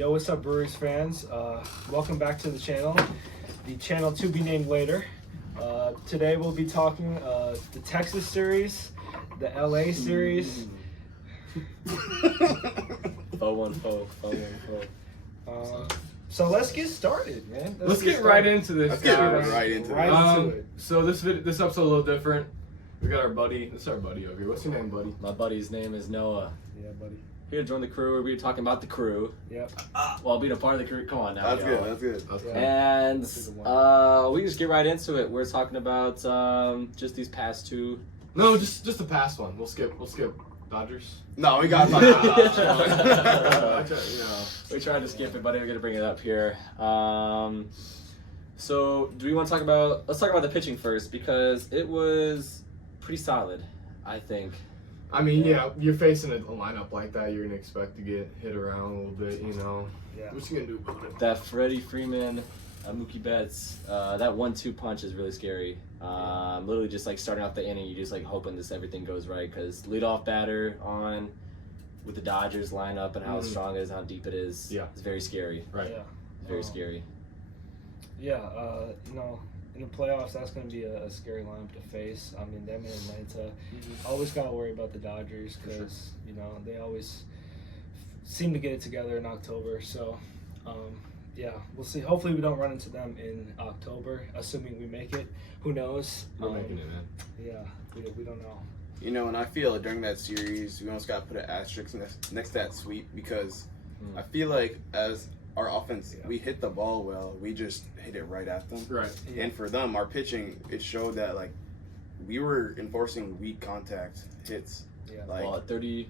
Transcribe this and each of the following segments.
Yo, what's up, Brewers fans? Welcome back to the channel to be named later. Today we'll be talking the Texas series, the LA series. 0-1-4. So let's get started, man. Let's get right into this. Let's get right into it. So this episode's a little different. We got our buddy. This is our buddy over here. What's your name, buddy? My buddy's name is Noah. Yeah, buddy. Here to join the crew. We'll be talking about the crew. Yep. Well, being a part of the crew. Come on now. That's yo. good. And we just get right into it. We're talking about just these past two. No, just the past one. We'll skip Dodgers. No, we got We tried to skip it, but we're gonna bring it up here. So do we want to talk about? Let's talk about the pitching first because it was pretty solid, I think. I mean, yeah, you're facing a lineup like that. You're gonna expect to get hit around a little bit, you know. Yeah. What you gonna do about it? That Freddie Freeman, Mookie Betts, that 1-2 punch is really scary. Literally just like starting off the inning, you just like hoping everything goes right because leadoff batter on with the Dodgers lineup and how strong it is, how deep it is. Yeah. It's very scary. Right. Yeah. It's very scary. Yeah, in the playoffs, that's going to be a scary lineup to face. I mean, them and Atlanta. Always got to worry about the Dodgers because, they always seem to get it together in October. So, yeah, we'll see. Hopefully we don't run into them in October, assuming we make it. Who knows? We're making it, man. Yeah, we don't know. And I feel during that series, we almost got to put an asterisk next to that sweep because I feel like as our offense, we hit the ball well. We just hit it right at them. Right. Yeah. And for them, our pitching, it showed that like we were enforcing weak contact hits. Yeah. Like Well, at 30.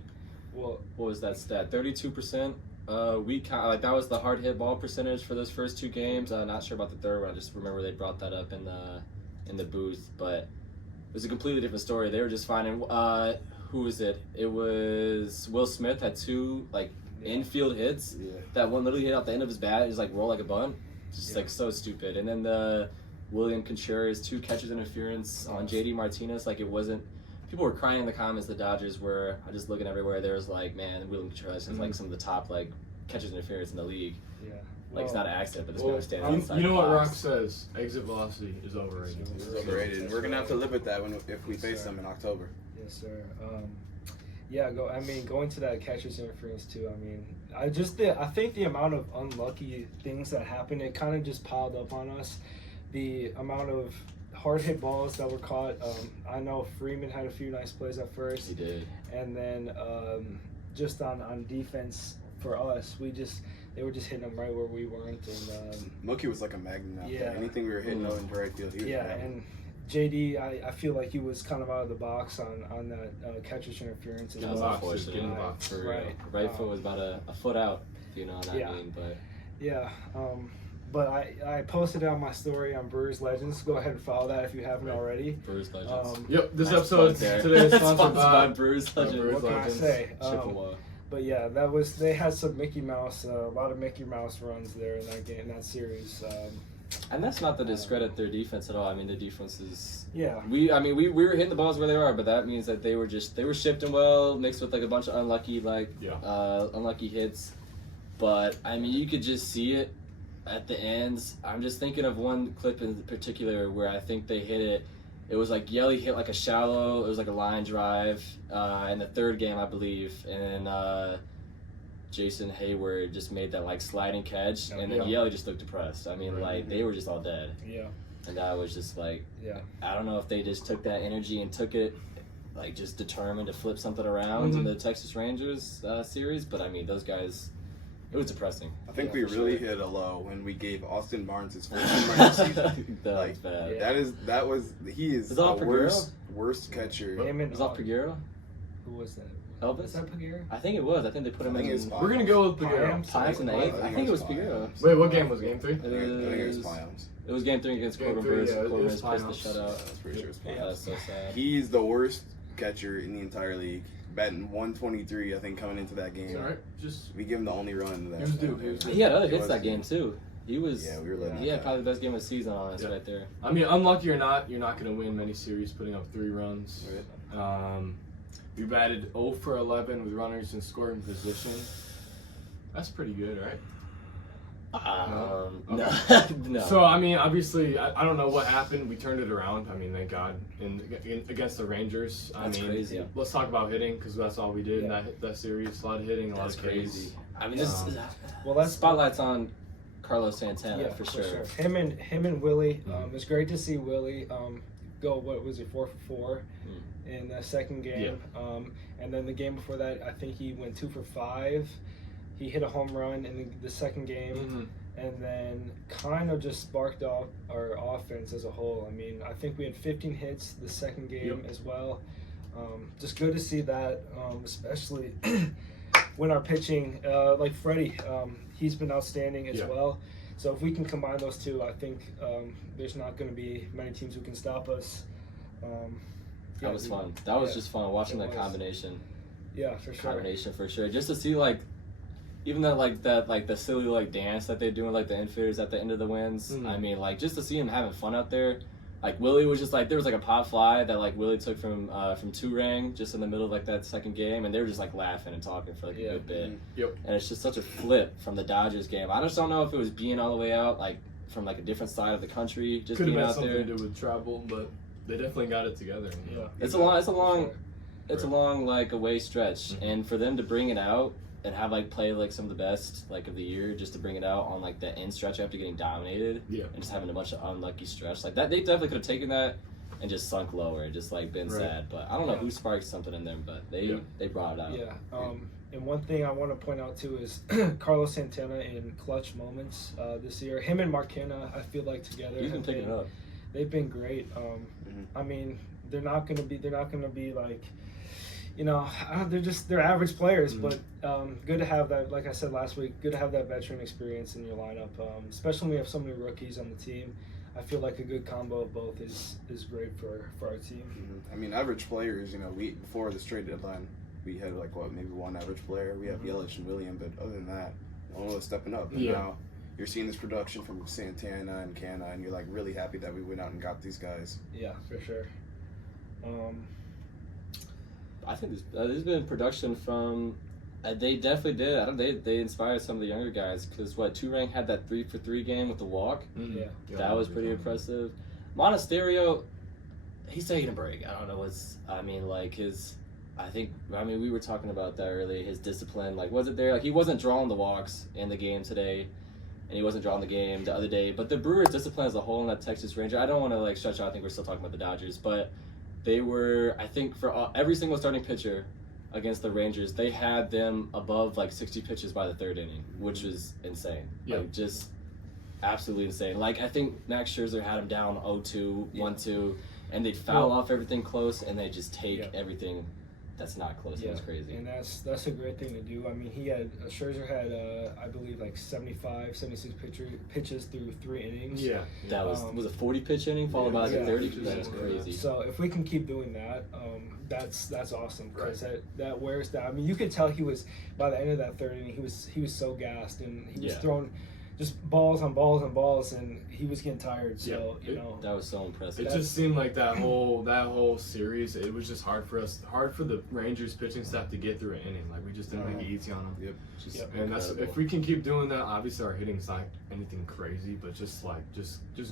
Well, What was that stat? 32%. Like that was the hard hit ball percentage for those first two games. Not sure about the third one. I just remember they brought that up in the booth, but it was a completely different story. They were just finding who was it? It was Will Smith had two infield hits. Yeah. That one literally hit out the end of his bat. Just like roll like a bunt. Just like so stupid. And then the William Contreras 2 catches interference on JD Martinez. Like it wasn't. People were crying in the comments. The Dodgers were just looking everywhere. There was like, man, William Contreras is like some of the top catches interference in the league. yeah. Like it's not an accident, but this man was standing outside. You know the what Rock box. says? Exit velocity is overrated. It's overrated. And we're gonna have to live with that if we face them in October. Yes, sir. Going to that catcher's interference too. I mean, I think the amount of unlucky things that happened, it kind of just piled up on us. The amount of hard hit balls that were caught. I know Freeman had a few nice plays at first. He did. And then just on defense for us, they were just hitting them right where we weren't. And Mookie was like a magnet out Yeah. there. Anything we were hitting out into right field, he was and JD, I feel like he was kind of out of the box on that catcher's interference. That was unfortunate. Get in the box. For real. Right. Right foot was about a foot out, if you know what I mean. But Yeah, but I posted it on my story on Brewers Legends. Go ahead and follow that if you haven't already. Brewers Legends. Yep. This Nice episode plug there. today is Sponsored sponsored by by Brewers Legends. Brewers What can I Legends. say? Chippewa. But yeah, they had some Mickey Mouse, a lot of Mickey Mouse runs there in that game, in that series. And that's not to discredit their defense at all. I mean, the defense is. Yeah. We were hitting the balls where they are, but that means that they were shifting well, mixed with like a bunch of unlucky unlucky hits. But I mean, you could just see it at the ends. I'm just thinking of one clip in particular where I think they hit it. It was like Yelly hit like a shallow. It was like a line drive in the third game, I believe, and Jason Hayward just made that like sliding catch, and then Yelly just looked depressed. I mean, they were just all dead. Yeah. And I was just like, Yeah. I don't know if they just took that energy and took it, like just determined to flip something around in the Texas Rangers series. But I mean, those guys, it was depressing. I think we really hit a low when we gave Austin Barnes his first home run of the season. That was bad. Yeah. He is Is the that Pagero? worst catcher. Him Was that Pagero? Who was that? Elvis? Was that Pagero? I think it was. I think they put him in. it's We're gonna go with Pagero. Pines in the eighth. I think it was Pagero. Wait, what game was game 3? I think it was Piles. It was game 3 against Game Corbin three, Burns. yeah, it Corbin was Burns pissed the Piles. shutout. That's pretty sure it was Piles. Yeah, that's so sad. He's the worst catcher in the entire league. Batting 123, I think, coming into that game. All right, just We give him the only run in that. He was due, he was due. He had other He hits was that due. game too. He was. Yeah, we were letting He him had go. probably the best game of the season on us Yeah. right there. I mean, unlucky or not, you're not going to win many series putting up 3 runs. Right. We batted 0 for 11 with runners in scoring position. That's pretty good, right? No. No. So I mean, obviously, I don't know what happened. We turned it around. I mean, thank God. Against the Rangers, That's crazy. Let's talk about hitting because that's all we did in that series. A lot of hitting, a lot of crazy. Ks. I mean, this is Well, that's spotlight's on Carlos Santana for sure. Him and Willie. It's great to see Willie go. What was it, 4 for 4 in the second game? Yeah. And then the game before that, I think he went 2 for 5. He hit a home run in the second game, and then kind of just sparked off our offense as a whole. I mean, I think we had 15 hits the second game as well. Just good to see that, especially when our pitching, like Freddie, he's been outstanding as well. So if we can combine those two, I think there's not going to be many teams who can stop us. That was fun. That was just fun watching that combination. Yeah, for sure. Combination for sure. Just to see even that the silly dance that they do in the infielders at the end of the wins. I mean, just to see him having fun out there. Willie was just there was a pop fly that Willie took from Turang just in the middle of that second game, and they were just laughing and talking for a good bit. Yep. And it's just such a flip from the Dodgers game. I just don't know if it was being all the way out from a different side of the country, just being out there. Could have had something to do with travel, but they definitely got it together. Yeah. It's a long away stretch, and for them to bring it out and have play some of the best of the year, just to bring it out on the end stretch after getting dominated, and just having a bunch of unlucky stretch that, they definitely could have taken that and just sunk lower and just been sad. But I don't know who sparked something in them, but they brought it out. Yeah. And one thing I want to point out too is Carlos Santana in clutch moments this year. Him and Marquina, I feel together. He's been picking it up. They've been great. I mean, they're not gonna be they're average players, but good to have that. Like I said last week, good to have that veteran experience in your lineup, especially when we have so many rookies on the team. I feel like a good combo of both is great for our team. I mean, average players. We before this trade deadline, we had maybe one average player. We have Yelich and William, but other than that, no one was stepping up. And now you're seeing this production from Santana and Canna, and you're really happy that we went out and got these guys. Yeah, for sure. I think there's been production from. They definitely did. I don't. They inspired some of the younger guys because Turang had that 3 for 3 game with the walk. Yeah, that was pretty impressive. Monasterio, he's taking a break. I don't know what's. I mean, his. We were talking about that earlier. His discipline, was it there? He wasn't drawing the walks in the game today, and he wasn't drawing the game the other day. But the Brewers' discipline as a whole in that Texas Ranger. I don't want to stretch out. I think we're still talking about the Dodgers, but. They were, I think, for every single starting pitcher against the Rangers, they had them above 60 pitches by the third inning, which was insane. Just absolutely insane. I think Max Scherzer had him down 0-2, 1-2, and they'd foul off everything close, and they'd just take everything that's not close. It was crazy. And that's a great thing to do. I mean, Scherzer had, I believe, 75, 76 pitches through 3 innings. Yeah. That was a 40 pitch inning followed by a 30. That was crazy. So if we can keep doing that, that's awesome because that wears down. I mean, you could tell he was by the end of that third inning, he was so gassed and he was throwing just balls on balls on balls, and he was getting tired. So that was so impressive. It just seemed like that whole series. It was just hard for the Rangers pitching staff to get through an inning. We just didn't make it easy on them. And that's if we can keep doing that. Obviously, our hitting's not anything crazy, but just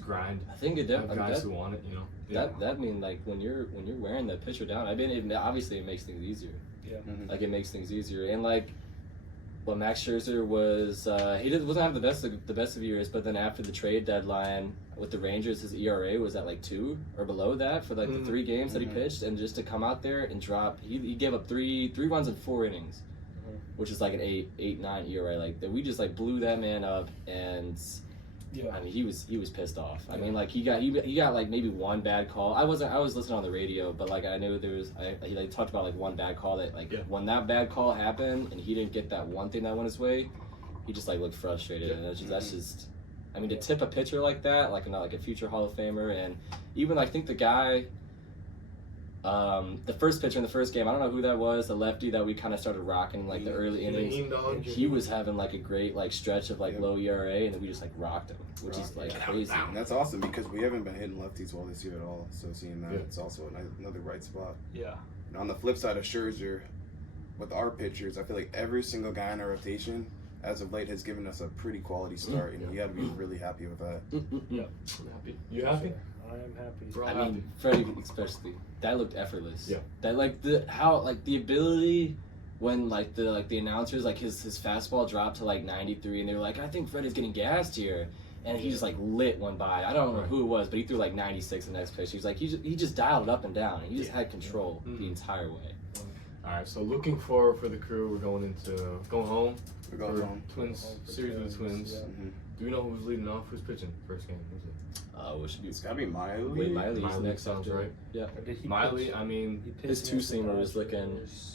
grind. I think it definitely guys who want it. That mean when you're wearing the pitcher down. I mean, obviously it makes things easier. Yeah. It makes things easier, and Max Scherzer was wasn't having the best of years, but then after the trade deadline with the Rangers, his ERA was at 2 or below that for the 3 games that he pitched, and just to come out there and drop, he gave up three runs in 4 innings, which is an 8.9 ERA. We just blew that man up, and I mean he was pissed off. I mean he got maybe one bad call. I was listening on the radio, but I knew there was he talked about one bad call that when that bad call happened and he didn't get that one thing that went his way, he just looked frustrated, and that's just I mean to tip a pitcher like that, a future Hall of Famer, and even I think the guy. The first pitcher in the first game, I don't know who that was, the lefty that we kind of started rocking the early innings. He was having a great stretch of low ERA, and then we just rocked him, which is crazy. And that's awesome because we haven't been hitting lefties well this year at all. So seeing that, it's also another bright spot. Yeah. And on the flip side of Scherzer, with our pitchers, I feel every single guy in our rotation as of late has given us a pretty quality start, and you got to be really happy with that. Yep. I'm happy. You happy? I am happy. We're all I happy. mean, Freddie especially. That looked effortless. Yeah. That the ability when the announcers his fastball dropped to 93 and they were like, I think Freddie's getting gassed here. And he just lit one by. I don't know who it was, but he threw 96 the next pitch. He was like, he just dialed it up and down. He just had control the entire way. All right, so looking forward for the crew. We're going home. We're going home. Twins series with the Twins. Yeah. Do we know who's leading off? Who's pitching first game? Who's it? It should be. It's got to be Miley. Wait, Miley's Miley next sounds after. right. Yeah. Or did he Miley. pitch? I mean, He His pitched against the two-seamer was looking. Dodgers.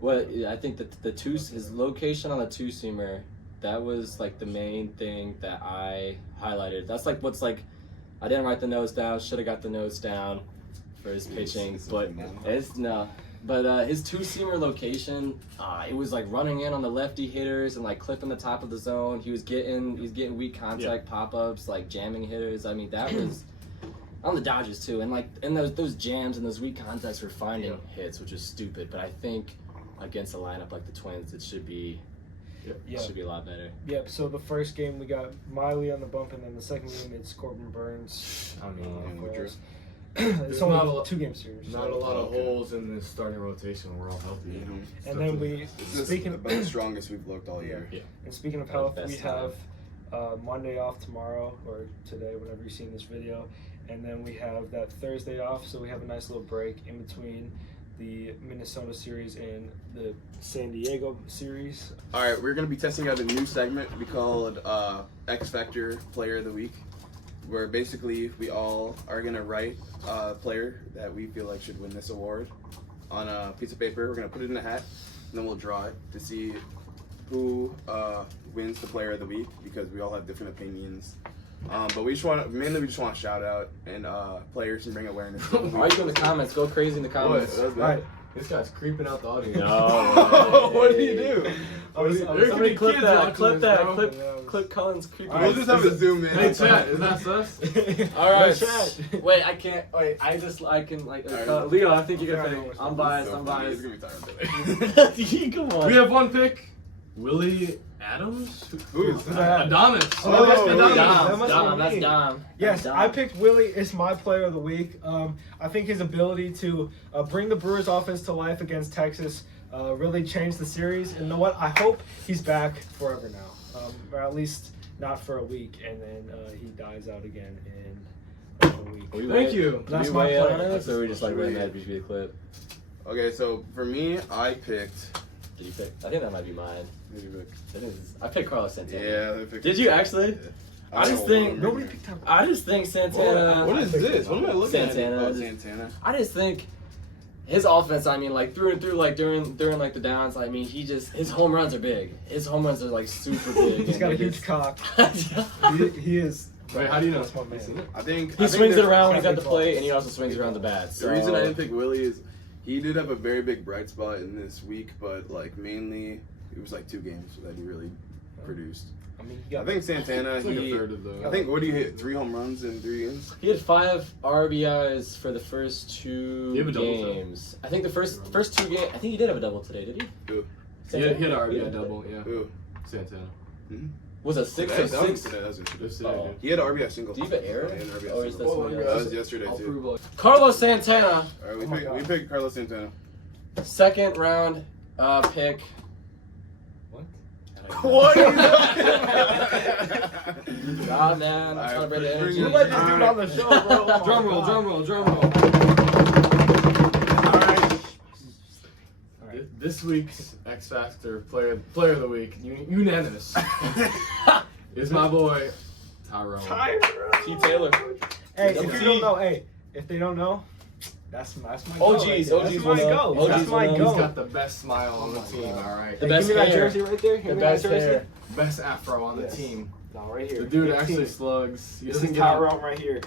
Well, I think that his location on the two-seamer, that was the main thing that I highlighted. That's what's I didn't write the notes down. Should have got the notes down for his pitching, but it's no. But his two-seamer location, it was running in on the lefty hitters and clipping the top of the zone. He was getting weak contact pop-ups, jamming hitters. I mean, that was on the Dodgers too. And those jams and those weak contacts were finding hits, which is stupid. But I think against a lineup like the Twins, it should be should be a lot better. Yep. So the first game we got Miley on the bump, and then the second game it's Corbin Burns. I mean, for us. There's It's not only a lot- 2-game series. not a lot of holes in this starting rotation when we're all healthy. And then we This speaking is the strongest we've looked all year. and speaking of The health, best we have Monday off tomorrow or today, whenever you're seeing this video, and then we have that Thursday off. So we have a nice little break in between the Minnesota series and the San Diego series. All right, we're going to be testing out a new segment we called X Factor Player of the Week, where basically we all are going to write a player that we feel like should win this award on a piece of paper. We're going to put it in a hat, and then we'll draw it to see who wins the Player of the Week, because we all have different opinions. But we just want to shout out and players and bring awareness. Why are you in the comments? Go crazy in the comments. Right. This guy's creeping out the audience. No. What did he do? Somebody clip that. Clip that. bro. Clip Cullen's creepy. We'll just have a zoom in. Hey, chat, is that sus? All right. Chat. Wait, I can't. Wait, I can Alright. Leo, I think you can Okay, pick. I'm biased. So I'm funny. biased. It's gonna be tired. Come on. We have one pick. Willie Adams? Who's that? Adonis. Oh, that must be Oh, Dom. Dom. That must Dom. be That's me. Dom. Yes, Dom. I picked Willie as my player of the week. I think his ability to bring the Brewers offense to life against Texas really changed the series. And you know what? I hope he's back forever now, or at least not for a week, and then he dies out again in a week. Thank you. That's Did my we weigh in on player. it? So we just letting that be the clip. Okay, so for me, I picked. Did you pick? I think that might be mine. I picked Carlos Santana. Yeah. I picked Did you actually? Yeah. I just don't think remember. Nobody picked him. I just think Santana. What is this? What am I looking Santana. at? Oh, Santana. I just think his offense. I mean, through and through, during the downs. I mean, his home runs are big. His home runs are super big. He's got a and huge cock. just- He is. Wait, how do you know? That's my man. I think He swings it the- around when he's at the Big plate, balls. and he also swings around the bat. The reason I didn't pick Willie is he did have a very big bright spot in this week, but mainly it was 2 games that he really produced. I mean, he I got think Santana. It's like a third of the. I think what do you hit? 3 home runs in 3 games. He had 5 RBIs for the first 2 He had a double, games. I think the first 2 games. I think he did have a double today, did he? Who? He had an RBI double, yeah. Ooh. Santana. Was it 6 or That was 6? today, that was yesterday. Just Oh. He had an RBI single. Do you have an error? Yeah, an RBI Or is single. that somebody That else? was yesterday I'll too. prove all. Carlos Santana, All right, Oh my God. we picked Carlos Santana. second round pick. What? What? Ah, man, I'm trying to bring the energy. You let this dude on the show, bro. Oh my Drum roll, God. drum roll, drum roll. All right. This week's X Factor player of the week, unanimous, is my boy Tyrone. T. Taylor. Hey, Double if you T. don't know, if they don't know, that's my OGs, goal right there. OGs That's my will know. goal. OGs That's my will know. He's goal. got the best smile on the team. God. All right, The Hey, best give me that hair. jersey right there. The Give me that best jersey. hair. best afro on the Yes. team. No, right here. The dude 15. actually slugs. He This doesn't is get Tyrone right here.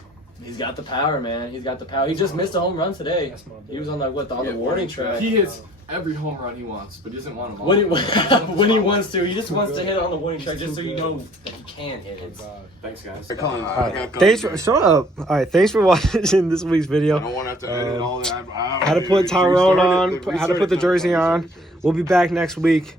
He's got the power, man. He's got the power. He just missed a home run today. That's my boy. He was on the on the Yeah, warning track. He hits every home run he wants, but he doesn't want them all. When he wants to, he just wants to hit it on the warning track, just so you know that he can hit it. Thanks, guys. Thanks for shut up. All right, thanks for watching this week's video. I don't want to have to edit all that. How to put Tyrone on, how to put the jersey on. We'll be back next week.